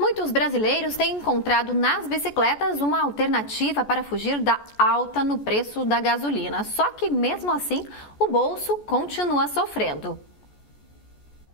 Muitos brasileiros têm encontrado nas bicicletas uma alternativa para fugir da alta no preço da gasolina. Só que mesmo assim, o bolso continua sofrendo.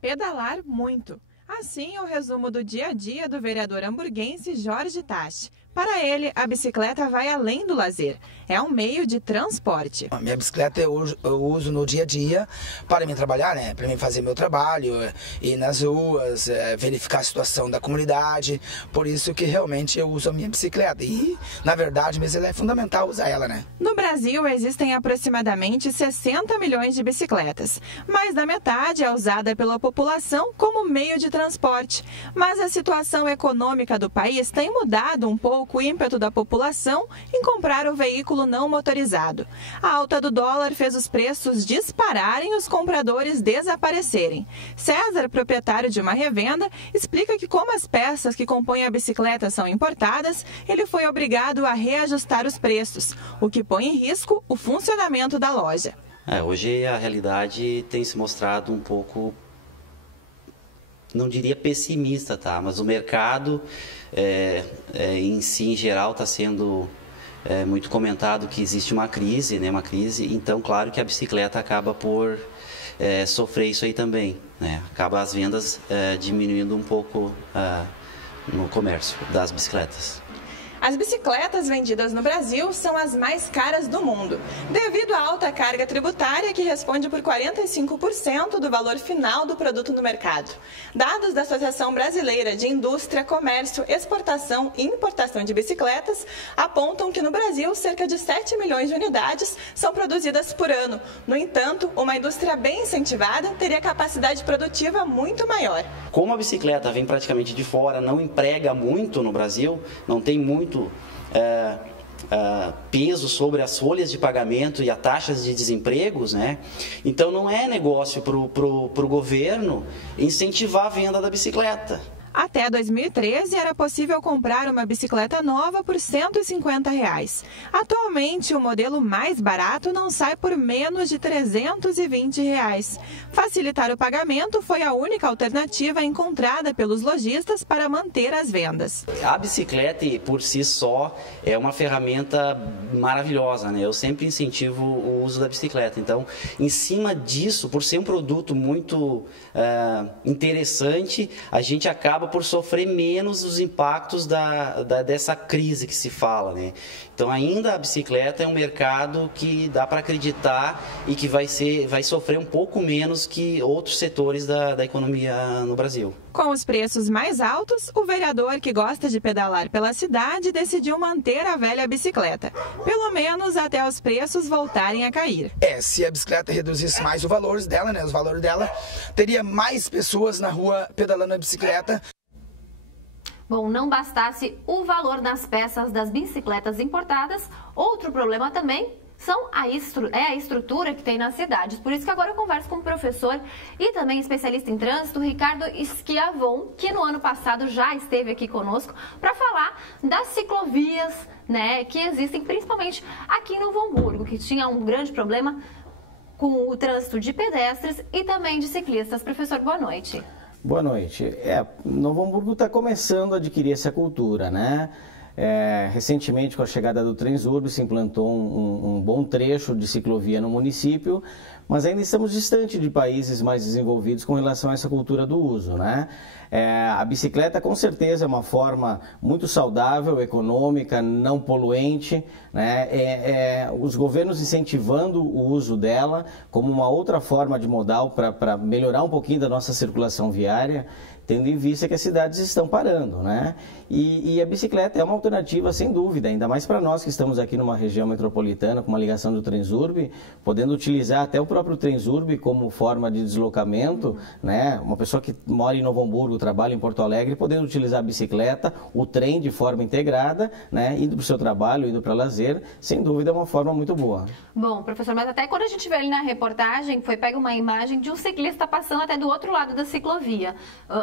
Pedalar muito. Assim é o resumo do dia a dia do vereador hamburguense Jorge Tache. Para ele, a bicicleta vai além do lazer. É um meio de transporte. A minha bicicleta eu uso no dia a dia para mim trabalhar, né? Para mim fazer meu trabalho, ir nas ruas, verificar a situação da comunidade. Por isso que realmente eu uso a minha bicicleta. E, na verdade, mesmo é fundamental usar ela, né? No Brasil, existem aproximadamente 60 milhões de bicicletas. Mais da metade é usada pela população como meio de transporte. Mas a situação econômica do país tem mudado um pouco o ímpeto da população em comprar o veículo não motorizado. A alta do dólar fez os preços dispararem e os compradores desaparecerem. César, proprietário de uma revenda, explica que como as peças que compõem a bicicleta são importadas, ele foi obrigado a reajustar os preços, o que põe em risco o funcionamento da loja. Hoje a realidade tem se mostrado um pouco, não diria pessimista, tá? Mas o mercado em si, em geral, está sendo muito comentado que existe uma crise, né? Então, claro que a bicicleta acaba por sofrer isso aí também, né? Acaba as vendas diminuindo um pouco no comércio das bicicletas. As bicicletas vendidas no Brasil são as mais caras do mundo, devido à alta carga tributária que responde por 45% do valor final do produto no mercado. Dados da Associação Brasileira de Indústria, Comércio, Exportação e Importação de Bicicletas apontam que no Brasil cerca de 7 milhões de unidades são produzidas por ano. No entanto, uma indústria bem incentivada teria capacidade produtiva muito maior. Como a bicicleta vem praticamente de fora, não emprega muito no Brasil, não tem muito peso sobre as folhas de pagamento e as taxas de desempregos, né? Então não é negócio para o governo incentivar a venda da bicicleta. Até 2013, era possível comprar uma bicicleta nova por R$ 150. Atualmente, o modelo mais barato não sai por menos de R$ 320. Facilitar o pagamento foi a única alternativa encontrada pelos lojistas para manter as vendas. A bicicleta, por si só, é uma ferramenta maravilhosa, né? Eu sempre incentivo o uso da bicicleta. Então, em cima disso, por ser um produto muito interessante, a gente acaba por sofrer menos os impactos dessa crise que se fala, né? Então ainda a bicicleta é um mercado que dá para acreditar e que vai sofrer um pouco menos que outros setores da economia no Brasil. Com os preços mais altos, o vereador que gosta de pedalar pela cidade decidiu manter a velha bicicleta, pelo menos até os preços voltarem a cair. Se a bicicleta reduzisse mais os valores dela, né? Os valores dela, teria mais pessoas na rua pedalando a bicicleta. Bom, não bastasse o valor das peças das bicicletas importadas, outro problema também é a estrutura que tem nas cidades. Por isso que agora eu converso com o professor e também especialista em trânsito, Ricardo Schiavon, que no ano passado já esteve aqui conosco para falar das ciclovias, né, que existem principalmente aqui em Novo Hamburgo, que tinha um grande problema com o trânsito de pedestres e também de ciclistas. Professor, boa noite. Boa noite. Novo Hamburgo está começando a adquirir essa cultura, né? Recentemente, com a chegada do Transurb, se implantou um bom trecho de ciclovia no município, mas ainda estamos distante de países mais desenvolvidos com relação a essa cultura do uso, né? A bicicleta, com certeza, é uma forma muito saudável, econômica, não poluente, né? Os governos incentivando o uso dela como uma outra forma de modal para melhorar um pouquinho da nossa circulação viária, tendo em vista que as cidades estão parando, né? E a bicicleta é uma alternativa, sem dúvida, ainda mais para nós que estamos aqui numa região metropolitana com uma ligação do Transurb, podendo utilizar até o próprio Transurb como forma de deslocamento, né? Uma pessoa que mora em Novo Hamburgo, trabalha em Porto Alegre, podendo utilizar a bicicleta, o trem de forma integrada, né? Indo para o seu trabalho, indo para lazer, sem dúvida é uma forma muito boa. Bom, professor, mas até quando a gente vê ali na reportagem, foi pega uma imagem de um ciclista passando até do outro lado da ciclovia.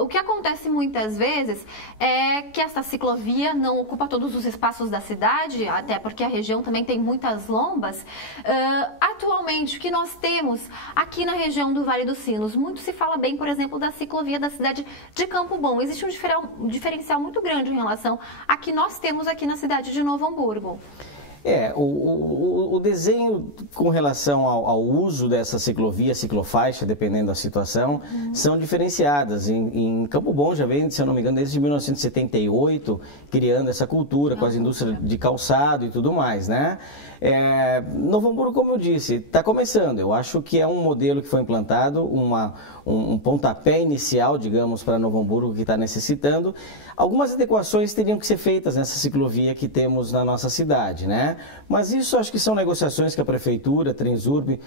O que acontece muitas vezes é que essa ciclovia não ocupa todos os espaços da cidade, até porque a região também tem muitas lombas. Atualmente, o que nós temos aqui na região do Vale dos Sinos, muito se fala bem, por exemplo, da ciclovia da cidade de Campo Bom. Existe um diferencial muito grande em relação a que nós temos aqui na cidade de Novo Hamburgo. O desenho com relação ao uso dessa ciclovia, ciclofaixa, dependendo da situação, são diferenciadas. Em Campo Bom já vem, se eu não me engano, desde 1978, criando essa cultura com as indústrias de calçado e tudo mais, né? Novo Hamburgo, como eu disse, está começando. Eu acho que é um modelo que foi implantado, um pontapé inicial, digamos, para Novo Hamburgo que está necessitando. Algumas adequações teriam que ser feitas nessa ciclovia que temos na nossa cidade, né? Mas isso acho que são negociações que a Prefeitura, Transurb,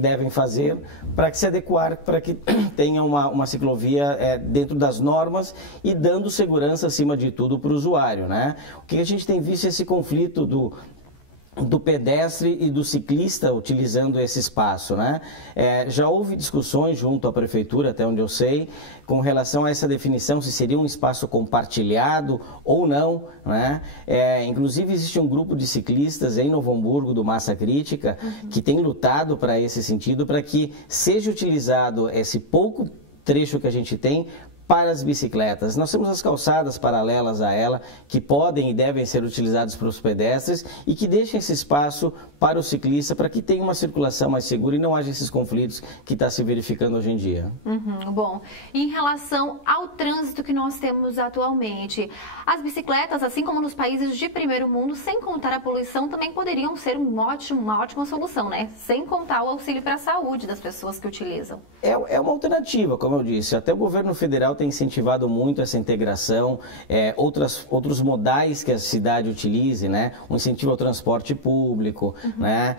devem fazer para que se adequar, para que tenha uma ciclovia dentro das normas e dando segurança, acima de tudo, para o usuário, né? O que a gente tem visto é esse conflito do pedestre e do ciclista utilizando esse espaço, né? Já houve discussões junto à Prefeitura, até onde eu sei, com relação a essa definição, se seria um espaço compartilhado ou não, né? Inclusive existe um grupo de ciclistas em Novo Hamburgo, do Massa Crítica, que tem lutado para esse sentido, para que seja utilizado esse pouco trecho que a gente tem para as bicicletas. Nós temos as calçadas paralelas a ela, que podem e devem ser utilizadas para os pedestres e que deixem esse espaço para o ciclista, para que tenha uma circulação mais segura e não haja esses conflitos que está se verificando hoje em dia. Bom, em relação ao trânsito que nós temos atualmente, as bicicletas, assim como nos países de primeiro mundo, sem contar a poluição, também poderiam ser uma ótima solução, né? Sem contar o auxílio para a saúde das pessoas que utilizam. É uma alternativa, como eu disse. Até o governo federal tem incentivado muito essa integração, outros modais que a cidade utilize, né? Um incentivo ao transporte público, né?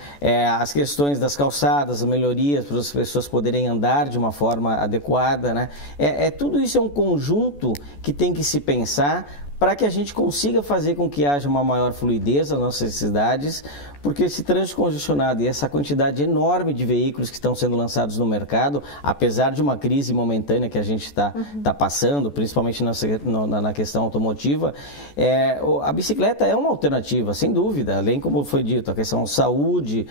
As questões das calçadas, as melhorias para as pessoas poderem andar de uma forma adequada, né? Tudo isso é um conjunto que tem que se pensar para que a gente consiga fazer com que haja uma maior fluidez nas nossas cidades, porque esse trânsito congestionado e essa quantidade enorme de veículos que estão sendo lançados no mercado, apesar de uma crise momentânea que a gente está passando, principalmente na questão automotiva, a bicicleta é uma alternativa, sem dúvida, além, como foi dito, a questão saúde,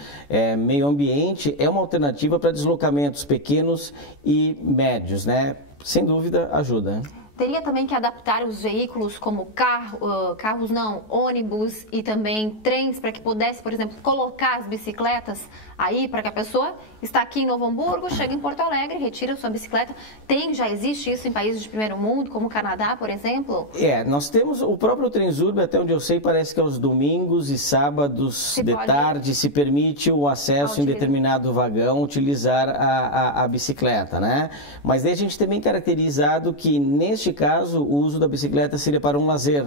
meio ambiente, é uma alternativa para deslocamentos pequenos e médios, né? Sem dúvida, ajuda. Teria também que adaptar os veículos como ônibus e também trens para que pudesse, por exemplo, colocar as bicicletas aí para que a pessoa está aqui em Novo Hamburgo, chega em Porto Alegre, retira sua bicicleta. Já existe isso em países de primeiro mundo, como o Canadá, por exemplo? Nós temos o próprio Transurb, até onde eu sei, parece que aos domingos e sábados tarde se permite o acesso em determinado vagão, utilizar a bicicleta, né? Mas aí a gente também caracterizado que, neste caso, o uso da bicicleta seria para um lazer,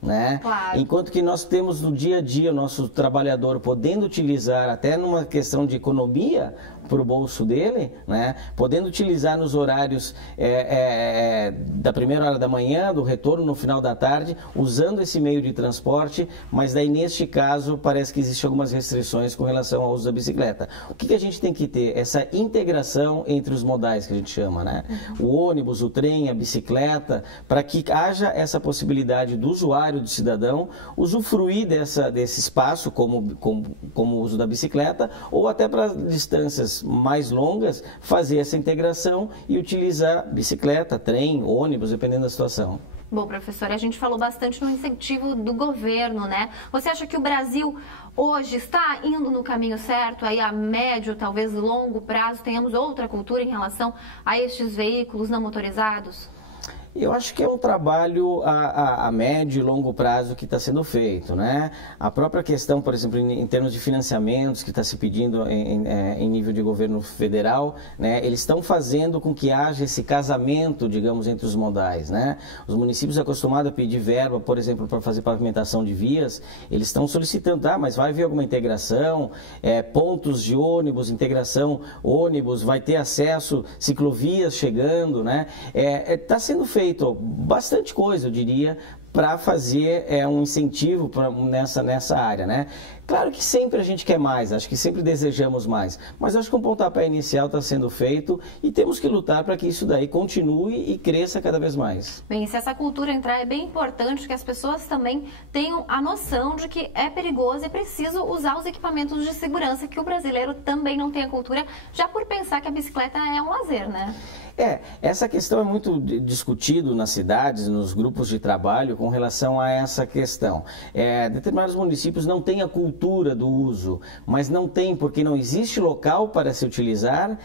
né? Claro. Enquanto que nós temos no dia a dia o nosso trabalhador podendo utilizar, até numa questão de economia para o bolso dele, né? Podendo utilizar nos horários da primeira hora da manhã, do retorno no final da tarde, usando esse meio de transporte, mas daí neste caso parece que existem algumas restrições com relação ao uso da bicicleta. O que a gente tem que ter? Essa integração entre os modais que a gente chama, né? O ônibus, o trem, a bicicleta, para que haja essa possibilidade do usuário, do cidadão, usufruir desse espaço como o uso da bicicleta, ou até para distâncias mais longas, fazer essa integração e utilizar bicicleta, trem, ônibus, dependendo da situação. Bom, professora, a gente falou bastante no incentivo do governo, né? Você acha que o Brasil hoje está indo no caminho certo? Aí a médio, talvez longo prazo, tenhamos outra cultura em relação a estes veículos não motorizados? Eu acho que é um trabalho a médio e longo prazo que está sendo feito, né? A própria questão, por exemplo, em termos de financiamentos que está se pedindo em nível de governo federal, né? Eles estão fazendo com que haja esse casamento, digamos, entre os modais, né? Os municípios acostumados a pedir verba, por exemplo, para fazer pavimentação de vias, eles estão solicitando, mas vai haver alguma integração, pontos de ônibus, integração ônibus, vai ter acesso, ciclovias chegando, né? Está sendo feito bastante coisa, eu diria, para fazer um incentivo nessa área, né? Claro que sempre a gente quer mais, acho que sempre desejamos mais, mas acho que um pontapé inicial está sendo feito e temos que lutar para que isso daí continue e cresça cada vez mais. Bem, se essa cultura entrar, é bem importante que as pessoas também tenham a noção de que é perigoso e é preciso usar os equipamentos de segurança, que o brasileiro também não tem a cultura, já por pensar que a bicicleta é um lazer, né? Essa questão é muito discutido nas cidades, nos grupos de trabalho com relação a essa questão. Determinados municípios não têm a cultura do uso, mas não tem porque não existe local para se utilizar.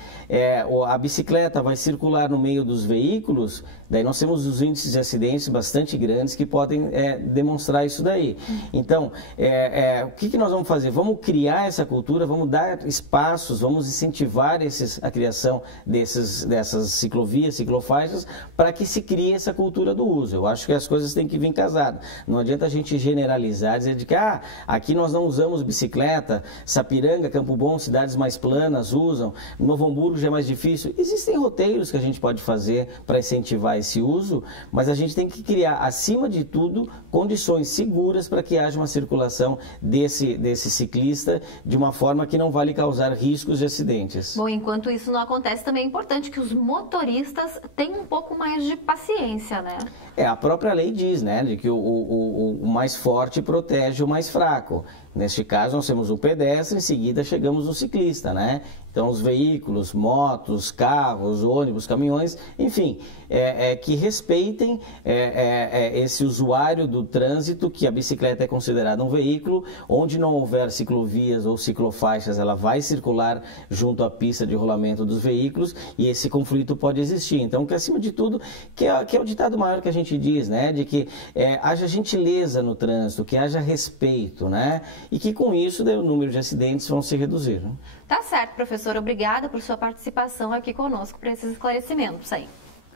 A bicicleta vai circular no meio dos veículos, daí nós temos os índices de acidentes bastante grandes que podem demonstrar isso daí. Então, o que nós vamos fazer? Vamos criar essa cultura, vamos dar espaços, vamos incentivar a criação dessas ciclovias, ciclofaixas, para que se crie essa cultura do uso. Eu acho que as coisas têm que vir casadas. Não adianta a gente generalizar, dizer de que aqui nós não usamos bicicleta, Sapiranga, Campo Bom, cidades mais planas usam, Novo Hamburgo já é mais difícil. Existem roteiros que a gente pode fazer para incentivar esse uso, mas a gente tem que criar, acima de tudo, condições seguras para que haja uma circulação desse ciclista de uma forma que não vai lhe causar riscos de acidentes. Bom, enquanto isso não acontece, também é importante que os motoristas tenham um pouco mais de paciência, né? A própria lei diz, né, de que o mais forte protege o mais fraco. Neste caso, nós temos o pedestre, em seguida chegamos no ciclista, né? Então, os veículos, motos, carros, ônibus, caminhões, enfim, que respeitem esse usuário do trânsito, que a bicicleta é considerada um veículo, onde não houver ciclovias ou ciclofaixas, ela vai circular junto à pista de rolamento dos veículos e esse conflito pode existir. Então, que acima de tudo, que é o ditado maior que a gente diz, né? De que haja gentileza no trânsito, que haja respeito, né? E que com isso o número de acidentes vão se reduzir. Né? Tá certo, professor. Obrigada por sua participação aqui conosco, por esses esclarecimentos aí.